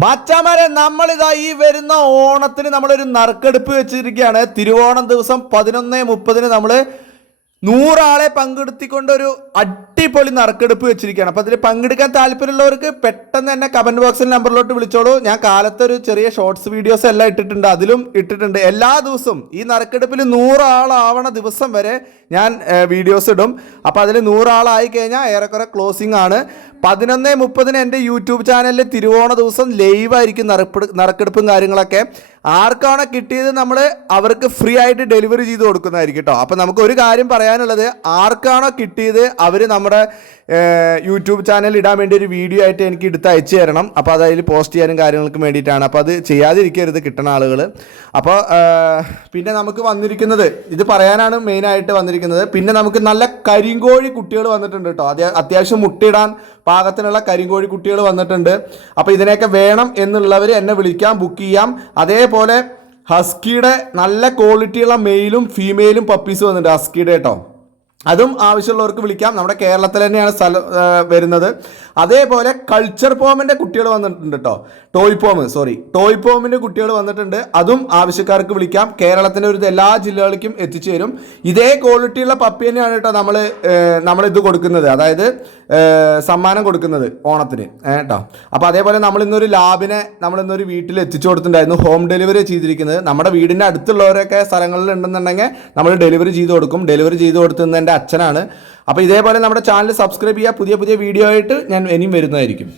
മച്ചാമാരെ നമ്മളിതാ ഈ വരുന്ന ഓണത്തിന് നമ്മളൊരു നറുക്കെടുപ്പ് വെച്ചിരിക്കുകയാണ്. തിരുവോണം ദിവസം പതിനൊന്ന് മുപ്പതിന് നമ്മൾ നൂറാളെ പങ്കെടുത്തിക്കൊണ്ട് ഒരു അടിപൊളി നറുക്കെടുപ്പ് വെച്ചിരിക്കുകയാണ്. അപ്പോൾ അതിൽ പങ്കെടുക്കാൻ താല്പര്യമുള്ളവർക്ക് പെട്ടെന്ന് തന്നെ കമന്റ് ബോക്സിൽ നമ്പറിലോട്ട് വിളിച്ചോളൂ. ഞാൻ കാലത്തൊരു ചെറിയ ഷോർട്സ് വീഡിയോസ് എല്ലാം ഇട്ടിട്ടുണ്ട്. അതിലും ഇട്ടിട്ടുണ്ട്. എല്ലാ ദിവസവും ഈ നറുക്കെടുപ്പിൽ നൂറാളാവണ ദിവസം വരെ ഞാൻ വീഡിയോസ് ഇടും. അപ്പോൾ അതിൽ നൂറാളായി കഴിഞ്ഞാൽ ഏറെക്കുറെ ക്ലോസിംഗ് ആണ്. പതിനൊന്ന് മുപ്പതിന് എന്റെ യൂട്യൂബ് ചാനലിൽ തിരുവോണ ദിവസം ലൈവായിരിക്കും നറുക്കെടു നറുക്കെടുപ്പും കാര്യങ്ങളൊക്കെ. ആർക്കാണോ കിട്ടിയത് നമ്മൾ അവർക്ക് ഫ്രീ ആയിട്ട് ഡെലിവറി ചെയ്ത് കൊടുക്കുന്നതായിരിക്കും കേട്ടോ അപ്പോൾ നമുക്ക് ഒരു കാര്യം പറയാനുള്ളത് ആർക്കാണോ കിട്ടിയത് അവർ നമ്മുടെ യൂട്യൂബ് ചാനലിൽ ഇടാൻ വേണ്ടി ഒരു വീഡിയോ ആയിട്ട് എനിക്ക് എടുത്ത് അയച്ചു തരണം. അപ്പോൾ അത് അതിൽ പോസ്റ്റ് ചെയ്യാനും കാര്യങ്ങൾക്കും വേണ്ടിയിട്ടാണ്. അപ്പോൾ അത് ചെയ്യാതിരിക്കരുത് കിട്ടണ ആളുകൾ അപ്പോൾ പിന്നെ നമുക്ക് വന്നിരിക്കുന്നത് ഇത് പറയാനാണ് മെയിനായിട്ട് വന്നിരിക്കുന്നത്. പിന്നെ നമുക്ക് നല്ല കരിങ്കോഴി കുട്ടികൾ വന്നിട്ടുണ്ട് കേട്ടോ അത് അത്യാവശ്യം മുട്ടയിടാൻ പാകത്തിനുള്ള കരിങ്കോഴി കുട്ടികൾ വന്നിട്ടുണ്ട്. അപ്പോൾ ഇതിനെയൊക്കെ വേണം എന്നുള്ളവർ എന്നെ വിളിക്കാം ബുക്ക് ചെയ്യാം. അതേപോലെ ഹസ്കിയുടെ നല്ല ക്വാളിറ്റിയുള്ള മെയിലും ഫീമെയിലും പപ്പീസ് വന്നിട്ടുണ്ട്. ഹസ്കിയുടെ കേട്ടോ. അതും ആവശ്യമുള്ളവർക്ക് വിളിക്കാം. നമ്മുടെ കേരളത്തിൽ തന്നെയാണ് സ്ഥലം വരുന്നത്. അതേപോലെ കൾച്ചർ പോമിന്റെ കുട്ടികൾ വന്നിട്ടുണ്ട് കേട്ടോ ടോയ് പോം സോറി ടോയ് പോമിന്റെ കുട്ടികൾ വന്നിട്ടുണ്ട്. അതും ആവശ്യക്കാർക്ക് വിളിക്കാം. കേരളത്തിന്റെ ഒരു എല്ലാ ജില്ലകളിലേക്കും എത്തിച്ചു തരും. ഇതേ ക്വാളിറ്റിയുള്ള പപ്പി തന്നെയാണ് കേട്ടോ നമ്മൾ നമ്മൾ ഇത് കൊടുക്കുന്നത്. അതായത് സമ്മാനം കൊടുക്കുന്നത് ഓണത്തിന്. കേട്ടോ അപ്പോൾ അതേപോലെ നമ്മൾ ഇന്നൊരു ലാബിനെ നമ്മൾ ഇന്നൊരു വീട്ടിൽ എത്തിച്ചു കൊടുത്തിട്ടുണ്ടായിരുന്നു. ഹോം ഡെലിവറി ചെയ്തിരിക്കുന്നത്. നമ്മുടെ വീടിന്റെ അടുത്തുള്ളവരൊക്കെ സ്ഥലങ്ങളിൽ ഉണ്ടെന്നുണ്ടെങ്കിൽ നമ്മൾ ഡെലിവറി ചെയ്ത് കൊടുക്കും. ഡെലിവറി ചെയ്ത് കൊടുത്തത് എന്റെ അച്ഛനാണ്. അപ്പോൾ ഇതേപോലെ നമ്മുടെ ചാനൽ സബ്സ്ക്രൈബ് ചെയ്യുക പുതിയ പുതിയ വീഡിയോ ആയിട്ട് ഞാൻ ഇനിയും വരുന്നതായിരിക്കും.